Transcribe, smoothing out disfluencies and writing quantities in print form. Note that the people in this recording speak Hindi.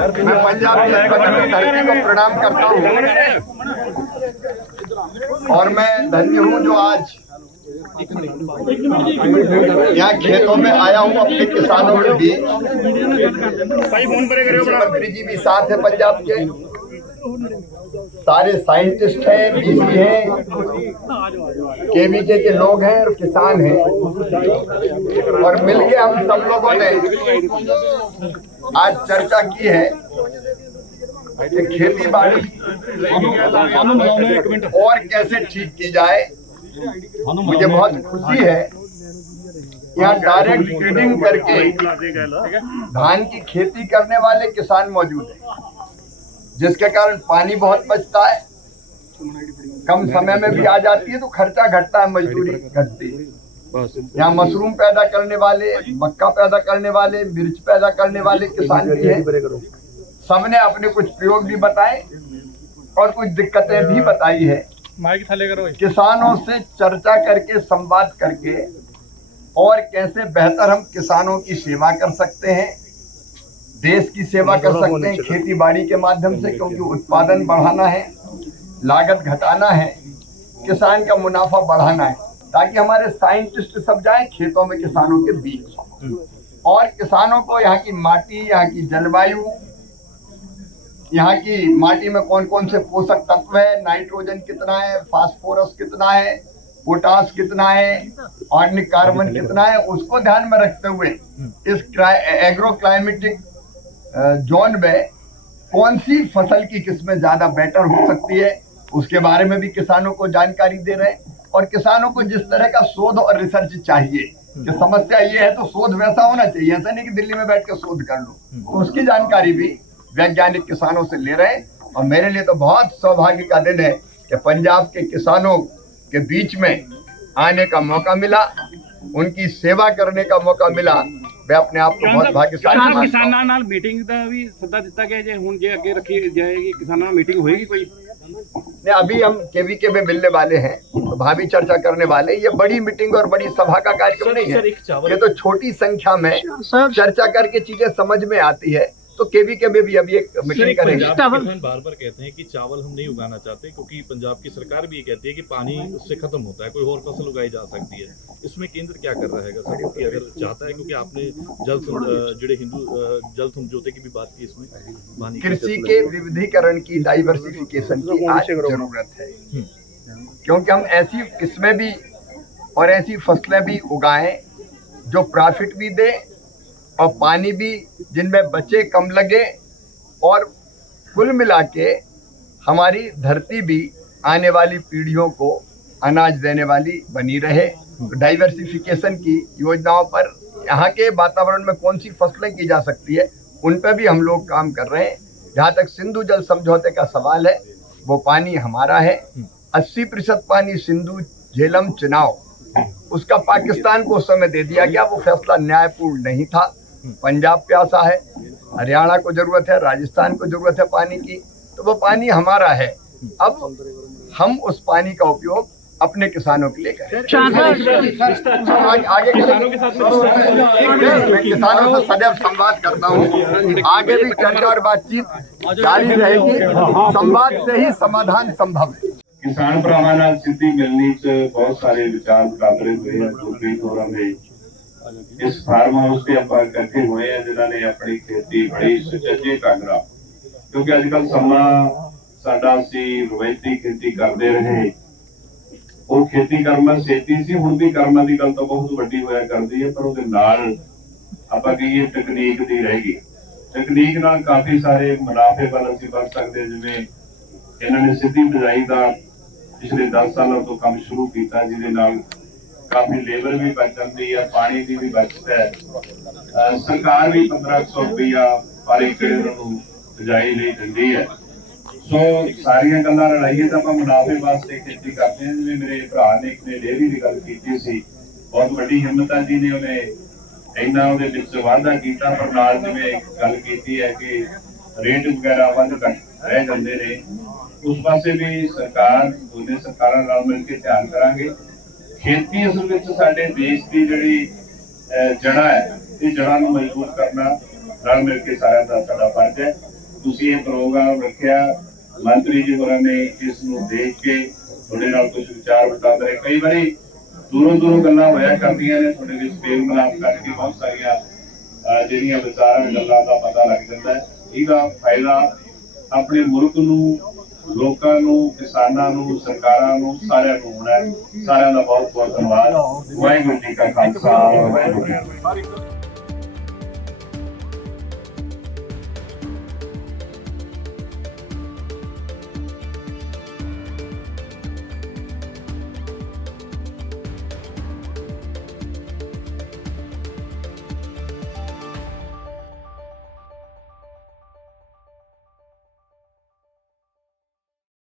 मैं पंजाब की धरती को प्रणाम करता हूँ और मैं धन्य हूँ जो आज यहाँ खेतों में आया हूँ अपने किसानों के बीच। मंत्री जी भी साथ है पंजाब के, सारे साइंटिस्ट हैं, डीसी हैं, केवीके के लोग हैं और किसान हैं, और मिलके हम सब लोगों ने आज चर्चा की है कि खेती बाड़ी और कैसे ठीक की जाए। मुझे बहुत खुशी है यहाँ डायरेक्ट फीडिंग करके धान की खेती करने वाले किसान मौजूद हैं, जिसके कारण पानी बहुत बचता है, कम समय में भी आ जाती है, तो खर्चा घटता है, मजदूरी घटती है। यहाँ मशरूम पैदा करने वाले, मक्का पैदा करने वाले, मिर्च पैदा करने वाले किसान भी हैं। सबने अपने कुछ प्रयोग भी बताए और कुछ दिक्कतें भी बताई है। किसानों से चर्चा करके, संवाद करके और कैसे बेहतर हम किसानों की सेवा कर सकते हैं, देश की सेवा कर सकते हैं खेती बाड़ी के माध्यम से, क्योंकि उत्पादन बढ़ाना है, लागत घटाना है, किसान का मुनाफा बढ़ाना है, ताकि हमारे साइंटिस्ट सब जाएं खेतों में किसानों के बीच और किसानों को यहाँ की माटी, यहाँ की जलवायु, यहाँ की माटी में कौन कौन से पोषक तत्व है, नाइट्रोजन कितना है, फास्फोरस कितना है, पोटास कितना है, ऑर्गेनिक कार्बन कितना है, उसको ध्यान में रखते हुए इस एग्रो क्लाइमेटिक जोन में कौन सी फसल की किस्में ज्यादा बेटर हो सकती है, उसके बारे में भी किसानों को जानकारी दे रहे हैं। और किसानों को जिस तरह का शोध और रिसर्च चाहिए कि समस्या ये है तो शोध वैसा होना चाहिए, ऐसा नहीं कि दिल्ली में बैठ कर शोध कर लो, तो उसकी जानकारी भी वैज्ञानिक किसानों से ले रहे हैं। और मेरे लिए तो बहुत सौभाग्य का दिन है कि पंजाब के किसानों के बीच में आने का मौका मिला, उनकी सेवा करने का मौका मिला। मैं अपने आप को बहुत भाग्यशाली मानता हूं। किसानां नाल मीटिंग दा भी सद्दा दिता गया जे हुण जे अगे रखी जाएगी, किसानां नाल मीटिंग होएगी कोई? नहीं, अभी हम केवीके में मिलने वाले हैं, तो भावी चर्चा करने वाले। ये बड़ी मीटिंग और बड़ी सभा का कार्यक्रम नहीं है, ये तो छोटी संख्या में चर्चा करके चीजें समझ में आती है। तो केवीके में भी अभी एक मीटिंग करेंगे। किसान बार बार कहते हैं कि चावल हम नहीं उगाना चाहते, क्योंकि पंजाब की सरकार भी ये कहती है कि पानी उससे खत्म होता है, कोई और फसल उगाई जा सकती है। इसमें केंद्र क्या कर रहा है सर, क्योंकि अगर चाहता है, क्योंकि आपने जुड़े हिंदू जल समझौते की भी बात की, इसमें कृषि के विविधीकरण की, डाइवर्सिफिकेशन की आज जरूरत है, क्योंकि हम ऐसी किस्में भी और ऐसी फसलें भी उगाएं जो प्रॉफिट भी दे और पानी भी जिनमें बचे कम लगे, और कुल मिला के हमारी धरती भी आने वाली पीढ़ियों को अनाज देने वाली बनी रहे। तो डाइवर्सिफिकेशन की योजनाओं पर यहाँ के वातावरण में कौन सी फसलें की जा सकती है, उन पर भी हम लोग काम कर रहे हैं। जहाँ तक सिंधु जल समझौते का सवाल है, वो पानी हमारा है। 80% पानी सिंधु, झेलम, चिनाव, उसका पाकिस्तान को उस समय दे दिया गया। वो फैसला न्यायपूर्ण नहीं था। पंजाब प्यासा है, हरियाणा को जरूरत है, राजस्थान को जरूरत है पानी की, तो वो पानी हमारा है। अब हम उस पानी का उपयोग अपने किसानों के लिए करें। आगे किसानों के साथ मैं किसानों से सदैव संवाद करता हूँ, आगे भी चर्चा और बातचीत जारी रहेगी। संवाद से ही समाधान संभव है। किसान भरावां नाल सिद्धि मिलनी च बहुत सारे विचार प्राप्त हुए हैं। इस फार्म हाउस से आप इकट्ठे हुए हैं जिन्होंने अपनी खेती बड़ी सुचज्जे ढंग नाल, क्योंकि अजकल समा साडा सी रवायती खेती करते रहे, वो खेती करना छेती सी, हुण भी करना की गल तो बहुत वड्डी होया करती है, पर उहदे नाल आपां कहिए तकनीक दी रहेगी। तकनीक नाल काफी सारे मुनाफे वाल असीं बच सकते। जिवें इन्होंने सिद्धि बिजाई का पिछले 10 सालों तो काम शुरू किया, जिहदे नाल काफी लेबर भी बच जाती है, पानी की भी बचत है। सरकार भी 1500 रुपया पर एकड़ बिजाई लई दिंदी है। सो सारिया गल्लां रलाइए तो आपां मुनाफे वास्ते खेती करते हैं। जिवें मेरे भरा ने एक ने डेयरी की गल की सी, बहुत वड्डी हिम्मत है जी ने, उन्हें इन्ना उहदे विच वाधा कीता, पर नाल जिवें गल कीती है कि रेट वगैरह वध घट रह जाते ने, उस पासे भी सरकार, दोनों सरकारां नाल मिल के ध्यान करांगे। खेती असल में साडे देश की जिहड़ी जड़ा है, ये जड़ा नूं मजबूत करना नाल मिल के सारा दा साडा फर्ज है। ਤੁਸੀਂ ਇਹ ਪ੍ਰੋਗਰਾਮ ਰੱਖਿਆ। ਮੰਤਰੀ ਜੀ ਹੋਰਾਂ ਨੇ ਇਸ ਨੂੰ ਦੇਖ ਕੇ ਤੁਹਾਡੇ ਨਾਲ ਕੁਝ ਵਿਚਾਰ ਵਟਾਂਦਰੇ ਕਈ ਵਾਰੀ ਦੂਰੋਂ ਗੱਲਾਂ ਹੋਇਆ ਕਰਦੀਆਂ ਨੇ, ਤੁਹਾਡੇ ਵਿੱਚ ਮੇਲ ਮਿਲਾਪ ਕਰਕੇ ਬਹੁਤ ਸਾਰੀਆਂ ਜਿਹੜੀਆਂ ਵਿਚਾਰਾਂ ਗੱਲਾਂ ਦਾ ਪਤਾ ਲੱਗ ਜਾਂਦਾ ਹੈ। ਇਹਦਾ ਫਾਇਦਾ ਆਪਣੇ ਮੁਲਕ ਨੂੰ, ਲੋਕਾਂ ਨੂੰ, ਕਿਸਾਨਾਂ ਨੂੰ, ਸਰਕਾਰਾਂ ਨੂੰ, ਸਾਰਿਆਂ ਨੂੰ ਹੋਣਾ ਹੈ। ਸਾਰਿਆਂ ਦਾ ਬਹੁਤ ਬਹੁਤ ਧੰਨਵਾਦ। ਵਾਹਿਗੁਰੂ ਜੀ ਕਾ ਖਾਲਸਾ, ਵਾਹਿਗੁਰੂ ਜੀ ਕੀ ਫਤਿਹ।